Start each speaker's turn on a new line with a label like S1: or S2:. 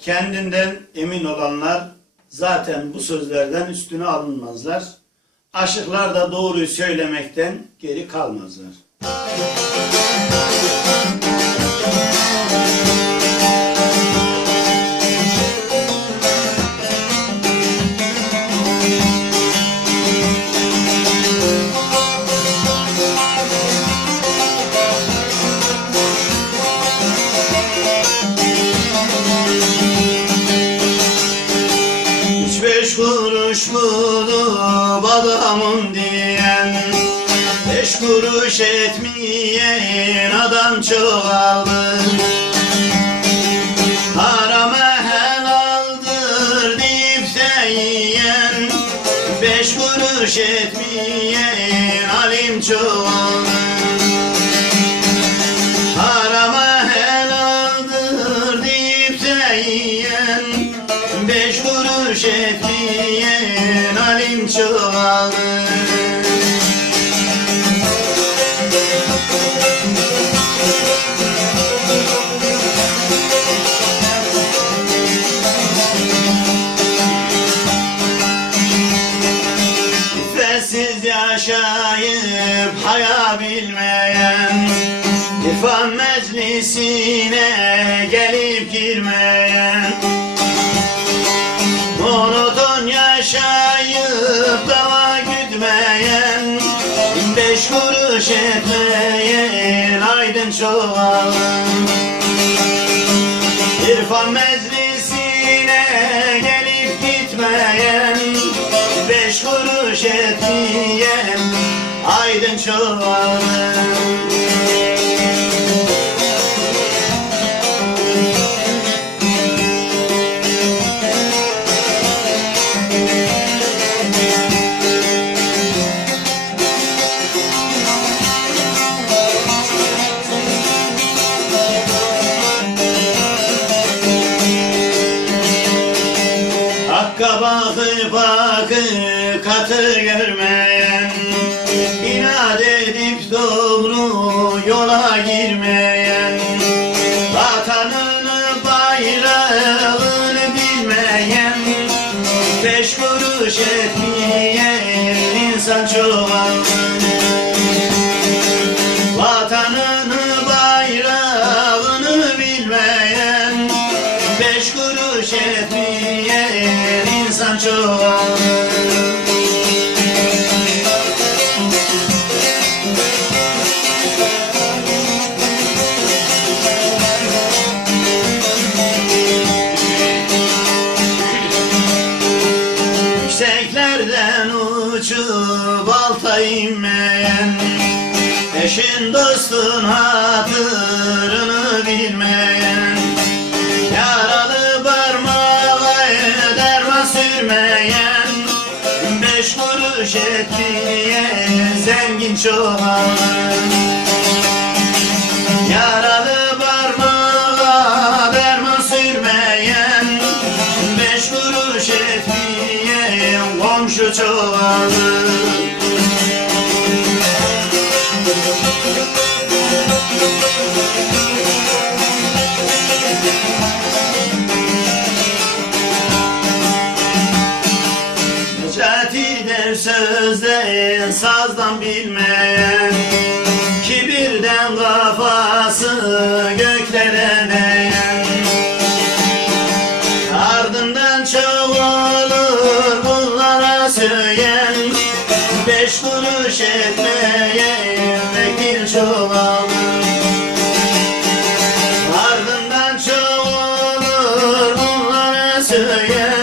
S1: Kendinden emin olanlar zaten bu sözlerden üstüne alınmazlar. Aşıklar da doğruyu söylemekten geri kalmazlar. Üç adamım diyen Beş kuruş etmeyen adam çoğaldı. Harama helaldir deyip de Beş kuruş etmeyen alim çoğaldı. Harama helaldir deyip Beş kuruş etmeyen alim çoğaldı İffetsiz yaşayıp haya bilmeyen İrfan meclisine gelip girmeyen Beş kuruş etmeyen aydın çoğalın. İrfan meclisine gelip gitmeyen Beş kuruş etmeyen aydın çoğalın katı görmeyen İnat edip doğru yola girmeyen Vatanını bayrağını bilmeyen Beş kuruş etmeyen insan çoğalır Vatanını bayrağını bilmeyen Beş kuruş etmeyen çoğalır Yükseklerden uçup alta inmeyen Eşin dostun hatırını bilmeyen Etmeyen zengin çoğalır Yaralı parmağa derman sürmeyen Beş kuruş etmeyen komşu çoğalır özleyin sazdan bilmeyen Kibirden kafası göklere değen Ardından çoğulur bunlara söyleyen. Beş kuruş etmeyen vekil çoğalır Ardından çoğulur bunlara söyleyen.